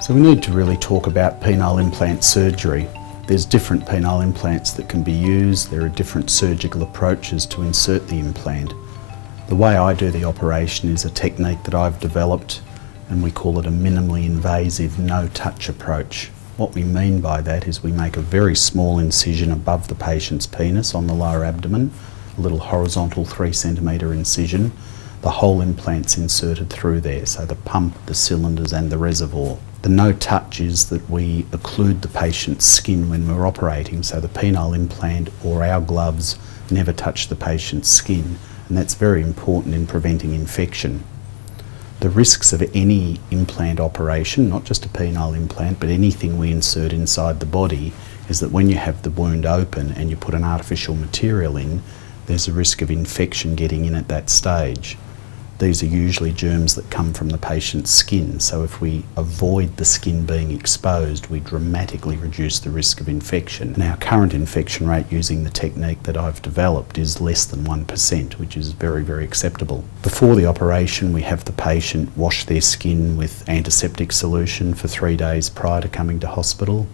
So we need to really talk about penile implant surgery. There's different penile implants that can be used. There are different surgical approaches to insert the implant. The way I do the operation is a technique that I've developed, and we call it a minimally invasive no-touch approach. What we mean by that is we make a very small incision above the patient's penis on the lower abdomen, a little horizontal 3 centimetre incision. The whole implant's inserted through there, so the pump, the cylinders and the reservoir. The no-touch is that we occlude the patient's skin when we're operating, so the penile implant or our gloves never touch the patient's skin, and that's very important in preventing infection. The risks of any implant operation, not just a penile implant, but anything we insert inside the body, is that when you have the wound open and you put an artificial material in, there's a risk of infection getting in at that stage. These are usually germs that come from the patient's skin, so if we avoid the skin being exposed, we dramatically reduce the risk of infection. And our current infection rate using the technique that I've developed is less than 1%, which is very, very acceptable. Before the operation, we have the patient wash their skin with antiseptic solution for 3 days prior to coming to hospital.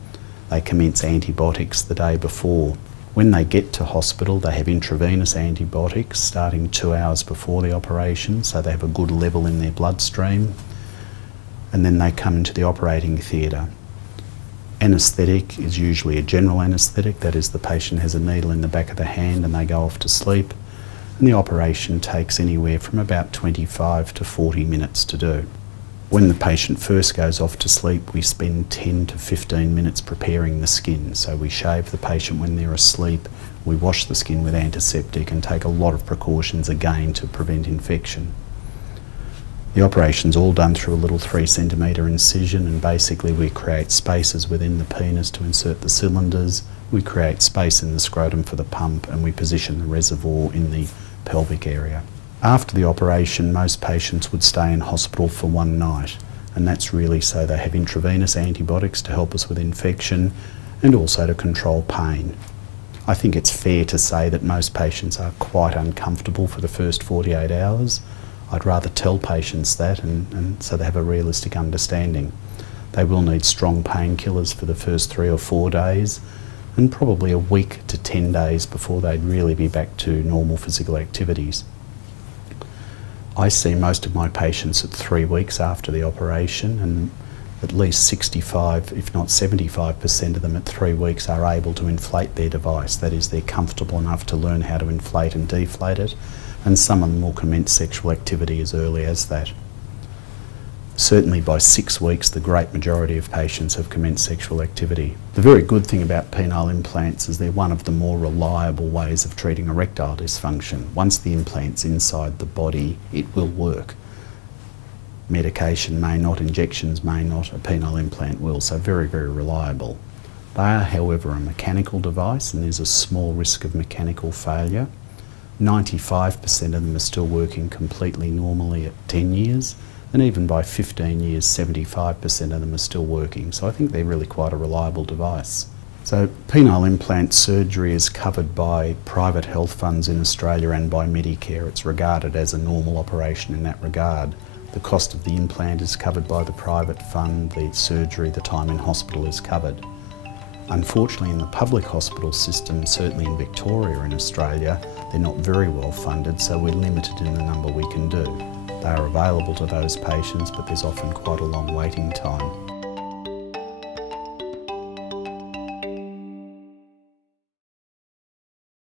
They commence antibiotics the day before. When they get to hospital, they have intravenous antibiotics starting 2 hours before the operation, so they have a good level in their bloodstream. And then they come into the operating theatre. Anaesthetic is usually a general anaesthetic, that is, the patient has a needle in the back of the hand and they go off to sleep. And the operation takes anywhere from about 25 to 40 minutes to do. When the patient first goes off to sleep, we spend 10 to 15 minutes preparing the skin. So we shave the patient when they're asleep, we wash the skin with antiseptic and take a lot of precautions again to prevent infection. The operation's all done through a little 3 centimetre incision, and basically we create spaces within the penis to insert the cylinders, we create space in the scrotum for the pump, and we position the reservoir in the pelvic area. After the operation, most patients would stay in hospital for 1 night, and that's really so they have intravenous antibiotics to help us with infection and also to control pain. I think it's fair to say that most patients are quite uncomfortable for the first 48 hours. I'd rather tell patients that and so they have a realistic understanding. They will need strong painkillers for the first 3 or 4 days, and probably a week to 10 days before they'd really be back to normal physical activities. I see most of my patients at 3 weeks after the operation, and at least 65, if not 75% of them at 3 weeks are able to inflate their device. That is, they're comfortable enough to learn how to inflate and deflate it, and some of them will commence sexual activity as early as that. Certainly by 6 weeks, the great majority of patients have commenced sexual activity. The very good thing about penile implants is they're one of the more reliable ways of treating erectile dysfunction. Once the implant's inside the body, it will work. Medication may not, injections may not, a penile implant will, so very, very reliable. They are, however, a mechanical device, and there's a small risk of mechanical failure. 95% of them are still working completely normally at 10 years. And even by 15 years, 75% of them are still working. So I think they're really quite a reliable device. So penile implant surgery is covered by private health funds in Australia and by Medicare. It's regarded as a normal operation in that regard. The cost of the implant is covered by the private fund, the surgery, the time in hospital is covered. Unfortunately, in the public hospital system, certainly in Victoria and Australia, they're not very well funded, so we're limited in the number we can do. They are available to those patients, but there's often quite a long waiting time.